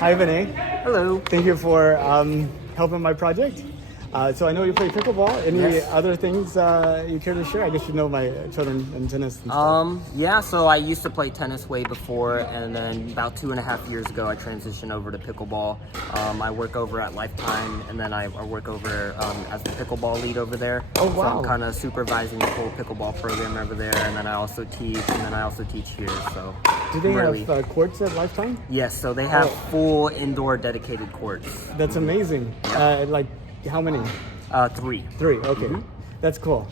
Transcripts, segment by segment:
Hi, Vinay. Hello. Thank you for helping my project. So I know you play pickleball. Any Yes. other things you care to share? I guess you know my children in tennis and stuff. Yeah, so I used to play tennis way before, and then about 2.5 years ago, I transitioned over to pickleball. I work over at Lifetime, and then I work over as the pickleball lead over there. Oh, So wow. I'm kind of supervising the whole pickleball program over there, and then I also teach here. So Do they really, have courts at Lifetime? yes, so they have Oh. full indoor dedicated courts. That's amazing. Like how many? 3. 3. Okay, that's cool.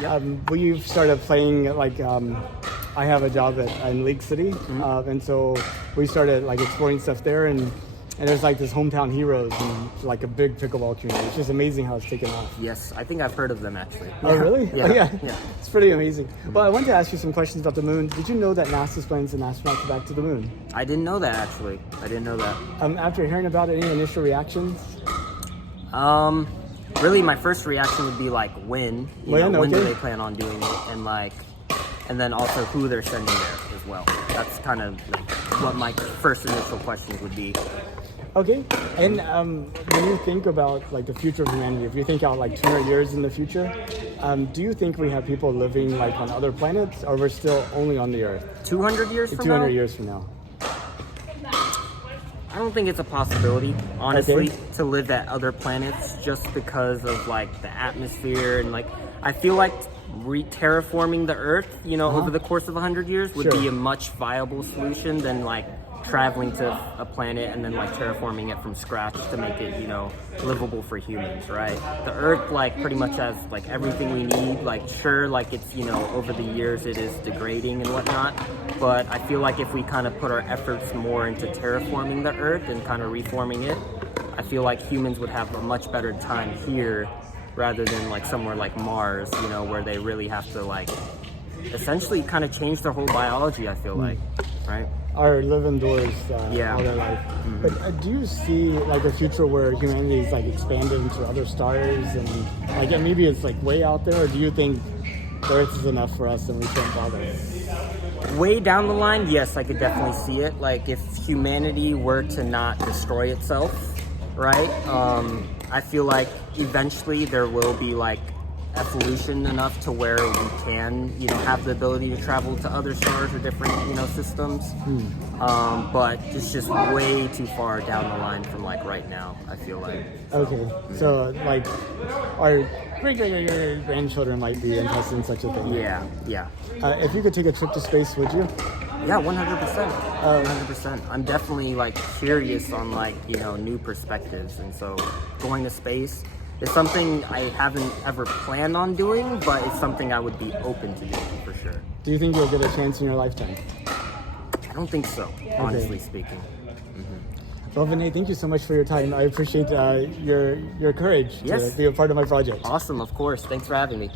Yep. Well, you've started playing like I have a job in League City, and so we started like exploring stuff there, and there's like this hometown heroes and like a big pickleball community. It's just amazing how it's taken off. Yes, I think I've heard of them actually. Oh, really? Yeah. Oh, yeah. Yeah. It's pretty amazing. Well, I wanted to ask you some questions about the moon. Did you know that NASA's planning to send astronauts back to the moon? I didn't know that actually. I didn't know that. After hearing about it, any initial reactions? Really, my first reaction would be like when do Okay. they plan on doing it, and then also who they're sending there as well. That's kind of like what my first initial questions would be. Okay. And when you think about like the future of humanity, if you think out like 200 years in the future, do you think we have people living like on other planets, or we're still only on the Earth? 200 years from 200 now? years from now. I don't think it's a possibility, honestly, Okay. to live at other planets just because of like the atmosphere and like I feel like terraforming the Earth, over the course of 100 years would Sure. be a much viable solution than like traveling to a planet and then like terraforming it from scratch to make it, livable for humans, right? The Earth like pretty much has like everything we need. Like sure, like it's over the years it is degrading and whatnot, but I feel like if we kind of put our efforts more into terraforming the Earth and kind of reforming it, I feel like humans would have a much better time here rather than like somewhere like Mars, where they really have to like essentially kind of change their whole biology, I feel like, right? Or live indoors Yeah. all their life. But do you see like a future where humanity is like expanded into other stars and like maybe it's like way out there, or do you think the Earth is enough for us and we can't bother? Way down the line, yes, I could definitely see it. Like if humanity were to not destroy itself, right? I feel like eventually there will be like evolution enough to where we can, have the ability to travel to other stars or different, systems. But it's just way too far down the line from like right now, I feel like. Okay, so like our great-grandchildren might be interested in such a thing. Yeah. If you could take a trip to space, would you? Yeah, 100%. 100%. I'm definitely like curious on like, new perspectives. And so going to space is something I haven't ever planned on doing, but it's something I would be open to doing for sure. Do you think you'll get a chance in your lifetime? I don't think so, honestly speaking. Well, Vinay, thank you so much for your time. I appreciate your courage to Yes. be a part of my project. Awesome, of course. Thanks for having me.